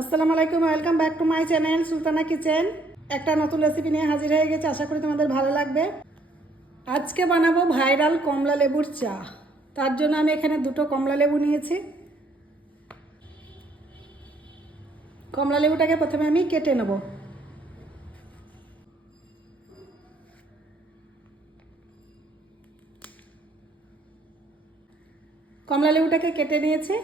আসসালামু আলাইকুম welcome back to my channel Sultana kitchen একটা নতুন রেসিপি নিয়ে হাজির হয়ে গেছে, আশা করি তোমাদের ভালো লাগবে। আজকে বানাবো ভাইরাল কমলা লেবুর চা। তার জন্য আমি এখানে দুটো কমলা লেবু নিয়েছি। কমলা লেবুটাকে প্রথমে আমি কেটে নেব। কমলা লেবুটাকে কেটে নিয়েছি।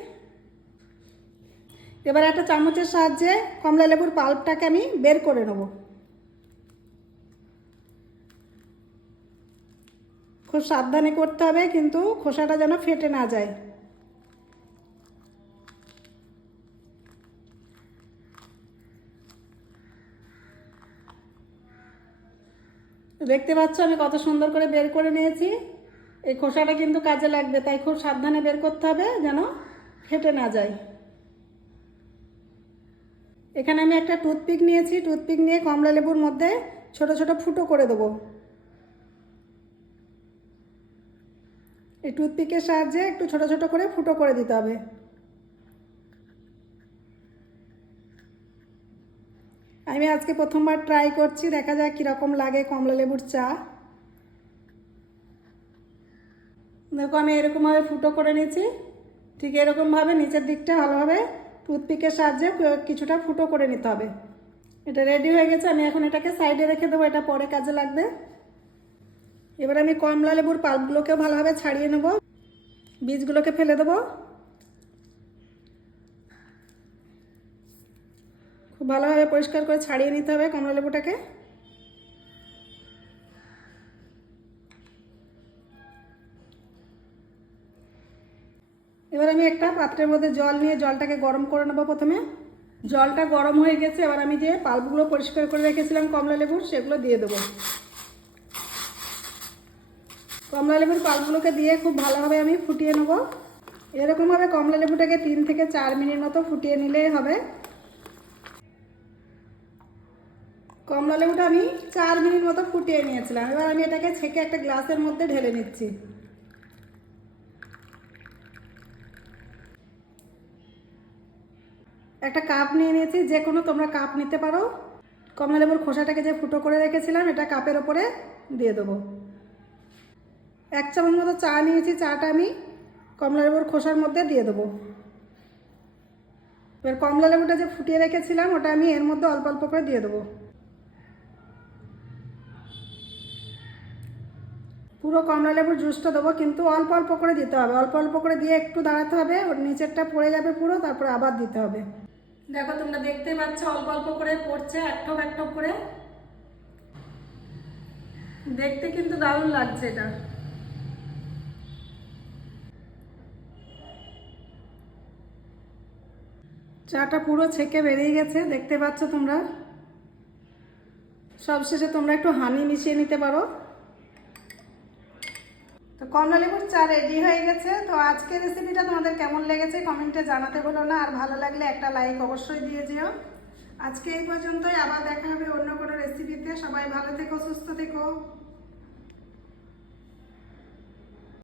এবার একটা চামচের সাহায্যে কমলা লেবুর পাল্পটাকে আমি বের করে নেব। খুব সাবধানে করতে হবে, কিন্তু খোসাটা যেন ফেটে না যায়। দেখতে পাচ্ছ আমি কত সুন্দর করে বের করে নিয়েছি। এই খোসাটা কিন্তু কাজে লাগবে, তাই খুব সাবধানে বের করতে হবে যেন ফেটে না যায়। এখানে আমি একটা টুথপিক নিয়েছি, টুথপিক নিয়ে কমলা লেবুর মধ্যে ছোট ছোট ফুটো করে দেবো। এই টুথপিকের সাহায্যে একটু ছোট ছোট করে ফুটো করে দিতে হবে। আমি আজকে প্রথমবার ট্রাই করছি, দেখা যাক কীরকম লাগে কমলা লেবুর চা। দেখো আমি এরকমভাবে ফুটো করে নিয়েছি, ঠিক এরকমভাবে নিচের দিকটা ভালোভাবে টুথপিকের সাহায্যে কিছুটা ফুটো করে নিতে হবে। এটা রেডি হয়ে গেছে, আমি এখন এটাকে সাইডে রেখে দেবো, এটা পরে কাজে লাগবে। এবার আমি কমলা লেবুর পাল্পগুলোকেও ভালোভাবে ছাড়িয়ে নেব। বীজগুলোকে ফেলে দেবো। খুব ভালোভাবে পরিষ্কার করে ছাড়িয়ে নিতে হবে কমলা লেবুটাকে। এবার আমি একটা পাত্রের মধ্যে জল নিয়ে জলটাকে গরম করে নেব প্রথমে। জলটা গরম হয়ে গেছে, এবার আমি যে পাল্পগুলো পরিষ্কার করে রেখেছিলাম কমলা লেবুর, সেগুলো দিয়ে দেবো। কমলা লেবুর পাল্পগুলোকে দিয়ে খুব ভালোভাবে আমি ফুটিয়ে নেব। এরকমভাবে কমলা লেবুটাকে তিন থেকে চার মিনিট মতো ফুটিয়ে নিলেই হবে। কমলা লেবুটা আমি চার মিনিট মতো ফুটিয়ে নিয়েছিলাম। এবার আমি এটাকে ছেঁকে একটা গ্লাসের মধ্যে ঢেলে নিচ্ছি। একটা কাপ নিয়ে নিয়েছি যে কোনো তোমরা কাপ নিতে পারো। কমলা লেবুর খোসাটাকে যে ফুটো করে রেখেছিলাম, এটা কাপের ওপরে দিয়ে দেবো। এক চামচ মতো চা নিয়েছি, চাটা আমি কমলা লেবুর খোসার মধ্যে দিয়ে দেবো। এবার কমলা লেবুটা যে ফুটিয়ে রেখেছিলাম, ওটা আমি এর মধ্যে অল্প অল্প করে দিয়ে দেবো। পুরো কমলা লেবুর জুসটা দেবো, কিন্তু অল্প অল্প করে দিতে হবে। অল্প অল্প করে দিয়ে একটু দাঁড়াতে হবে, ওর নিচেরটা পড়ে যাবে পুরো, তারপরে আবার দিতে হবে। দেখো, তোমরা দেখতে পাচ্ছ, অল্প অল্প করে পড়ছে এক ঠপ এক করে। দেখতে কিন্তু দারুণ লাগছে এটা। চাটা পুরো ছেঁকে বেরিয়ে গেছে, দেখতে পাচ্ছ তোমরা? সবশেষে তোমরা একটু হানি মিশিয়ে নিতে পারো। তো কমলা লেবুর চা রেডি হয়ে গেছে। তো আজকে রেসিপিটা তোমাদের কেমন লেগেছে কমেন্টে জানাতে বলো না। আর ভালো লাগলে একটা লাইক অবশ্যই দিয়ে যেও। আজকে এই পর্যন্তই, আবার দেখা হবে অন্য কোনো রেসিপিতে সবাই ভালো থেকো, সুস্থ থেকো।